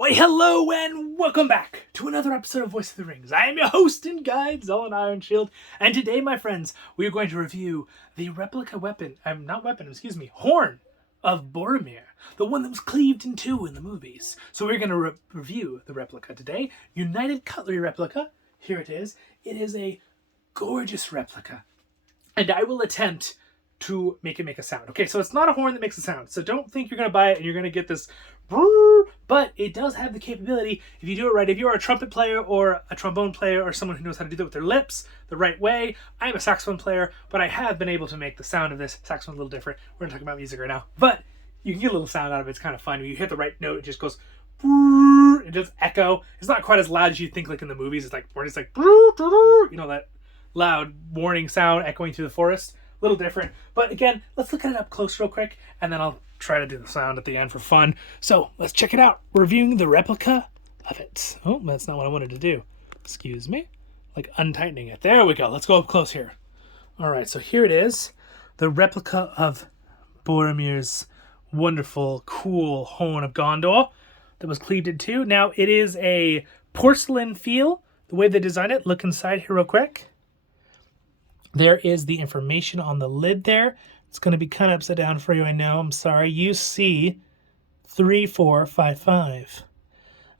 Why, hello and welcome back to another episode of Voice of the Rings. I am your host and guide, Zollin Ironshield, and today, my friends, we are going to review the replica horn of Boromir, the one that was cleaved in two in the movies. So we're going to review the replica today. United Cutlery replica. Here it is. It is a gorgeous replica, and I will attempt to make it make a sound. Okay, so it's not a horn that makes a sound, so don't think you're going to buy it and you're going to get this, but it does have the capability, if you do it right, if you're a trumpet player or a trombone player or someone who knows how to do that with their lips the right way. I'm a saxophone player, but I have been able to make the sound of this. Saxophone's a little different. We're going to talk about music right now, but you can get a little sound out of it. It's kind of fun. When you hit the right note, it just goes, it just echo. It's not quite as loud as you think like in the movies. It's like, you know, that loud warning sound echoing through the forest. A little different, but again, let's look at it up close real quick, and then I'll try to do the sound at the end for fun. So let's check it out. We're reviewing the replica of it. Oh, that's not what I wanted to do. Excuse me. Like untightening it. There we go. Let's go up close here. All right, so here it is. The replica of Boromir's wonderful, cool horn of Gondor that was cleaved in two. Now, it is a porcelain feel, the way they designed it. Look inside here real quick. There is the information on the lid there. It's going to be kind of upside down for you, I know. I'm sorry. UC3455.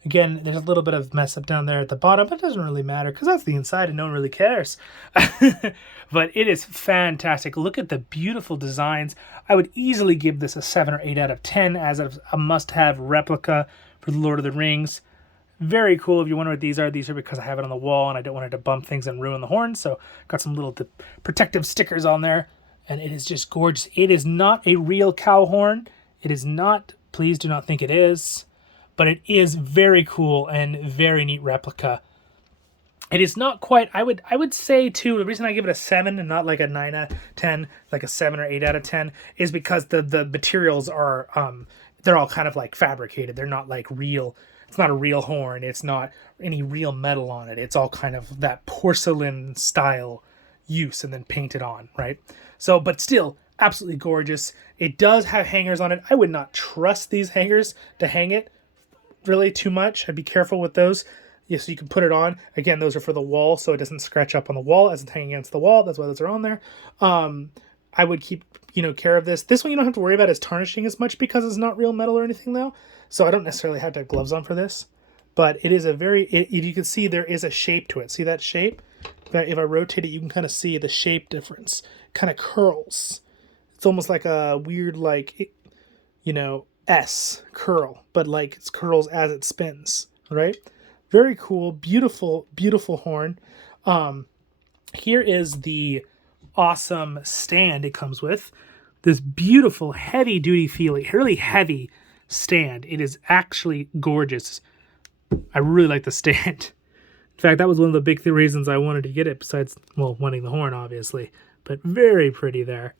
Again, there's a little bit of mess up down there at the bottom, but it doesn't really matter because that's the inside and no one really cares. But it is fantastic. Look at the beautiful designs. I would easily give this a 7 or 8 out of 10 as a must-have replica for the Lord of the Rings. Very cool. If you wonder what these are because I have it on the wall and I don't want it to bump things and ruin the horn. So got some little protective stickers on there, and it is just gorgeous. It is not a real cow horn. It is not. Please do not think it is, but it is very cool and very neat replica. It is not quite. I would say too. The reason I give it a 7 and not like a 9 out of 10, like a 7 or 8 out of 10, is because the materials are they're all kind of like fabricated. They're not like real. It's not a real horn. It's not any real metal on it. It's all kind of that porcelain style use and then painted on, right? So, but still, absolutely gorgeous. It does have hangers on it. I would not trust these hangers to hang it really too much. I'd be careful with those. Yeah, so you can put it on. Again, those are for the wall, so it doesn't scratch up on the wall as it's hanging against the wall. That's why those are on there. I would keep, care of this. This one you don't have to worry about as tarnishing as much because it's not real metal or anything though. So I don't necessarily have to have gloves on for this. But it is you can see there is a shape to it. See that shape? If I rotate it, you can kind of see the shape difference. It kind of curls. It's almost like a weird, S curl. But like it curls as it spins, right? Very cool. Beautiful, beautiful horn. Here is the awesome stand it comes with. This beautiful heavy duty feeling, really heavy stand. It is actually gorgeous. I really like the stand. In fact, that was one of the big reasons I wanted to get it, besides, wanting the horn, obviously. But very pretty there.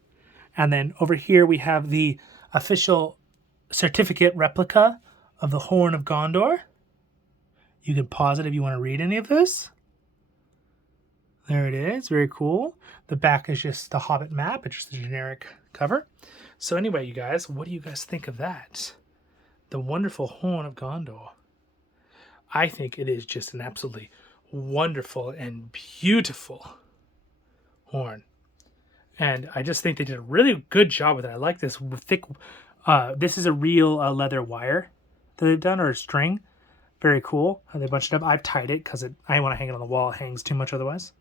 And then over here we have the official certificate replica of the Horn of Gondor. You can pause it if you want to read any of this. There it is. Very cool. The back is just the Hobbit map. It's just a generic cover. So anyway, you guys, what do you guys think of that? The wonderful Horn of Gondor. I think it is just an absolutely wonderful and beautiful horn. And I just think they did a really good job with it. I like this thick, this is a real leather wire that they've done, or a string. Very cool. They bunched it up. I've tied it because I want to hang it on the wall. It hangs too much otherwise.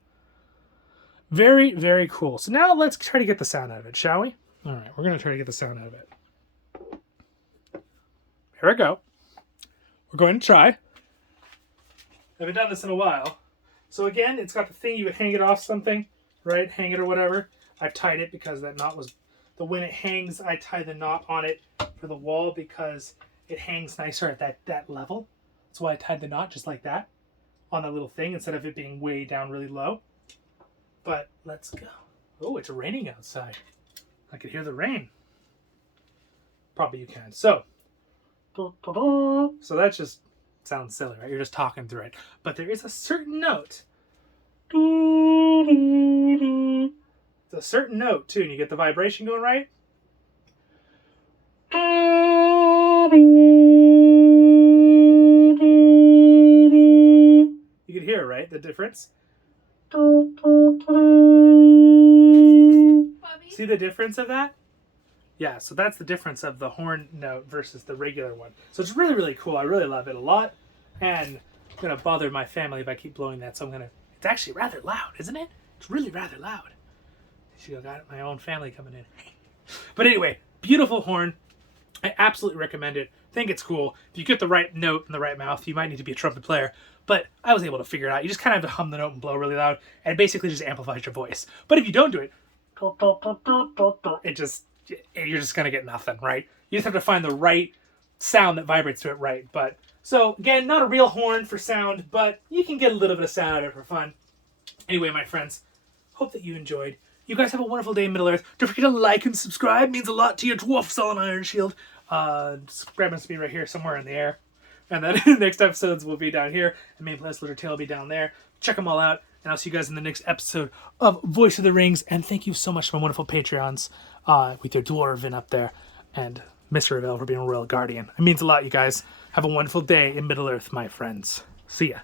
Very, very cool. So now let's try to get the sound out of it, shall we? All right, we're going to try to get the sound out of it. Here we go. We're going to try. I haven't done this in a while. So again, it's got the thing, you would hang it off something, right? Hang it or whatever. I've tied it because that knot was, when it hangs, I tie the knot on it for the wall because it hangs nicer at that level. That's why I tied the knot just like that on that little thing instead of it being way down really low. But let's go. Oh, it's raining outside. I can hear the rain. Probably you can. So that just sounds silly, right? You're just talking through it. But there is a certain note. It's a certain note, too, and you get the vibration going right. right? The difference. Bobby? See the difference of that? Yeah, so that's the difference of the horn note versus the regular one. So it's really, really cool. I really love it a lot. And I'm going to bother my family if I keep blowing that. So I'm going to... It's actually rather loud, isn't it? It's really rather loud. I got my own family coming in. But anyway, beautiful horn. I absolutely recommend it. I think it's cool. If you get the right note in the right mouth, you might need to be a trumpet player. But I was able to figure it out. You just kind of have to hum the note and blow really loud. And it basically just amplifies your voice. But if you don't do it, you're just going to get nothing, right? You just have to find the right sound that vibrates to it right. But so, again, not a real horn for sound, but you can get a little bit of sound out of it for fun. Anyway, my friends, hope that you enjoyed. You guys have a wonderful day in Middle-earth. Don't forget to like and subscribe. It means a lot to your dwarf Zollin Ironshield. Subscribe to me right here somewhere in the air. And then next episodes will be down here. And Main Plus Litter Tail will be down there. Check them all out. And I'll see you guys in the next episode of Voice of the Rings. And thank you so much to my wonderful Patreons with your dwarven up there. And MrRevel for being a royal guardian. It means a lot, you guys. Have a wonderful day in Middle-earth, my friends. See ya.